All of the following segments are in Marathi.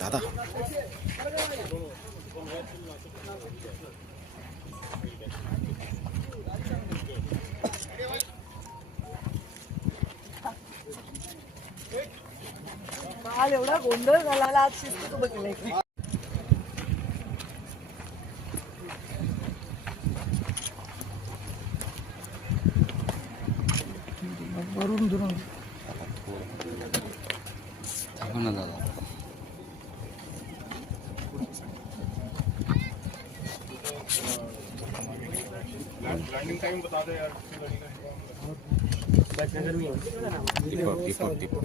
दादा काल एवढा गोंधळ झाला आज शिस्त तू बघितलंय का? वरून दुरून थांबा ना दादा. दीपक दीपक दीपक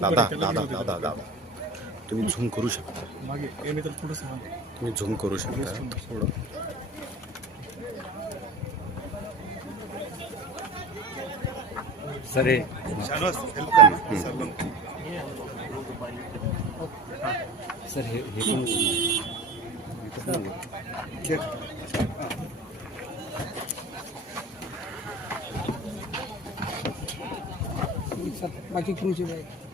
दादा दादा दादा दादा तुम्ही झूम करू शकता तुम्ही झूम करू शकता थोडं सर सर हे हे पण सब बाकी क्यों है